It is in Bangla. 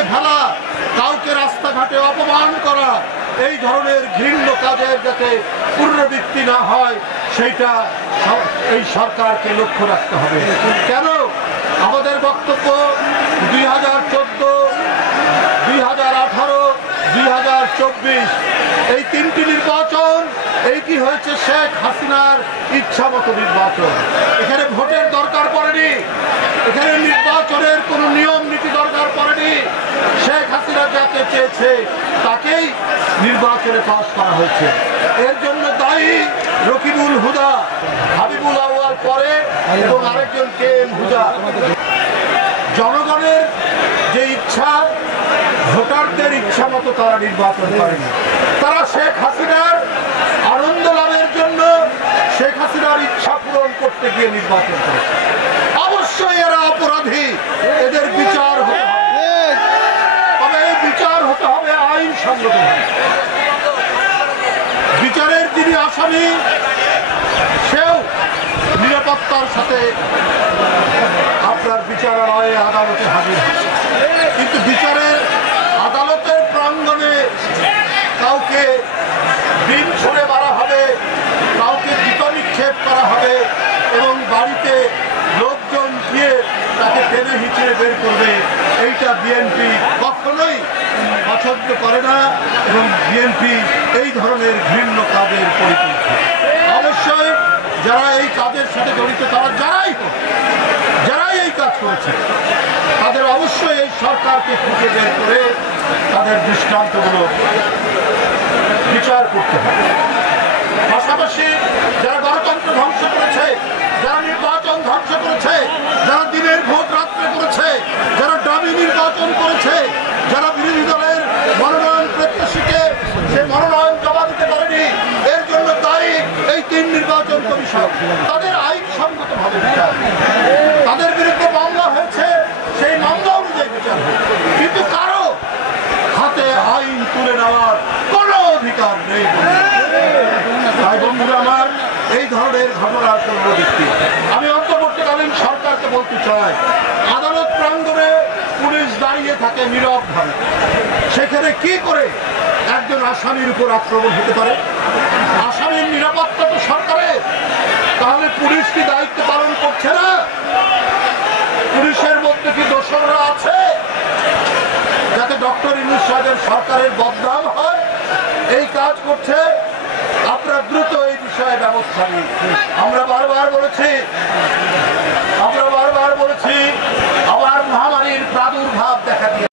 ভেঙে ফেলা, কাউকে রাস্তাঘাটে অপমান করা, এই ধরনের ঘৃণ্য কাজের যাতে পুনরাবৃত্তি না হয় সেইটা এই সরকারকে লক্ষ্য রাখতে হবে। কেন? আমাদের বক্তব্য 2014, 2018, 2024 এই তিনটি নির্বাচন, এইটি হয়েছে শেখ হাসিনার ইচ্ছামতো নির্বাচন। এখানে ভোটের দরকার পড়েনি, এখানে নির্বাচনের কোনো নিয়ম নীতি দরকার পড়েনি। শেখ হাসিনা যাকে চেয়েছে তাকেই নির্বাচনে পাস করা হয়েছে। এর জন্য দায়ী রকিবুল হুদা, হাবিবুল আউয়াল পরে এবং আরেকজন KM হুদা। জনগণের যে ইচ্ছা, ভোটারদের ইচ্ছা মতো তারা নির্বাচন করেনি। তারা শেখ হাসিনার আনন্দ লাভের জন্য শেখ হাসিনার ইচ্ছা পূরণ করতে গিয়ে নির্বাচন করেছে। অবশ্যই এরা অপরাধী, এদের বিচার হতে হবে, তবে এই বিচার হতে হবে আইনসঙ্গত। বিচারের যিনি আসামি সেও নিরাপত্তার সাথে আপনার বিচারালয়ে আদালতে হাজির হয়। কিন্তু বিচারের আদালতের প্রাঙ্গণে কাউকে ডিম ছুঁড়ে মারা হবে, কাউকে জুতো নিক্ষেপ করা হবে এবং বাড়িতে লোকজন গিয়ে তাকে টেনে হিঁচড়ে বের করবে, এইটা বিএনপি কখনোই পছন্দ করে না এবং বিএনপি এই ধরনের ঘৃণ্য কাজের পরিপন্থী। অবশ্যই যারা এই কাজের সাথে জড়িত, তারা যারাই এই কাজ করেছে তাদের অবশ্যই এই সরকারকে খুঁজে বের করে তাদের দৃষ্টান্তগুলো বিচার করতে হবে। পাশাপাশি যারা গণতন্ত্র ধ্বংস করেছে, যারা নির্বাচন ধ্বংস করেছে, যারা দিনের ভোট রাত্রে করেছে, যারা দামি নির্বাচন করেছে, যারা বিরোধী দলের মনোনয়ন প্রত্যাশীকে সে মনোনয়ন জমা দিতে পারেনি, এর জন্য দায়ী এই 3 নির্বাচন কমিশন। তাদের আইনসঙ্গত ভাবে বিচার, তাদের বিরুদ্ধে মামলা হয়েছে, সেই মামলা অনুযায়ী বিচার হবে। কিন্তু কারো হাতে আইন তুলে নেওয়ার কোনো অধিকার নেই। তাই বন্ধুরা আমার, এই ধরনের ঘটনার পুনরাবৃত্তি আমি অন্তর্বর্তীকালীন সরকারকে বলতে চাই, আদালত প্রাঙ্গণে পুলিশ দাঁড়িয়ে থাকে নীরবভাবে, সেখানে কি করে একজন আসামির উপর আক্রমণ হতে পারে? আসামির নিরাপত্তা তো সরকারের, তাহলে পুলিশ কি দায়িত্ব পালন করছে না? পুলিশের মধ্যে কি দোসররা আছে যাতে ডক্টর ইউনূস সাহেবের সরকারের বদনাম হয়? এই কাজ করছে। আপনারা দ্রুত এই বিষয়ে ব্যবস্থা নিন। আমরা বারবার বলেছি আবার মহামারীর প্রাদুর্ভাব দেখা দিয়ে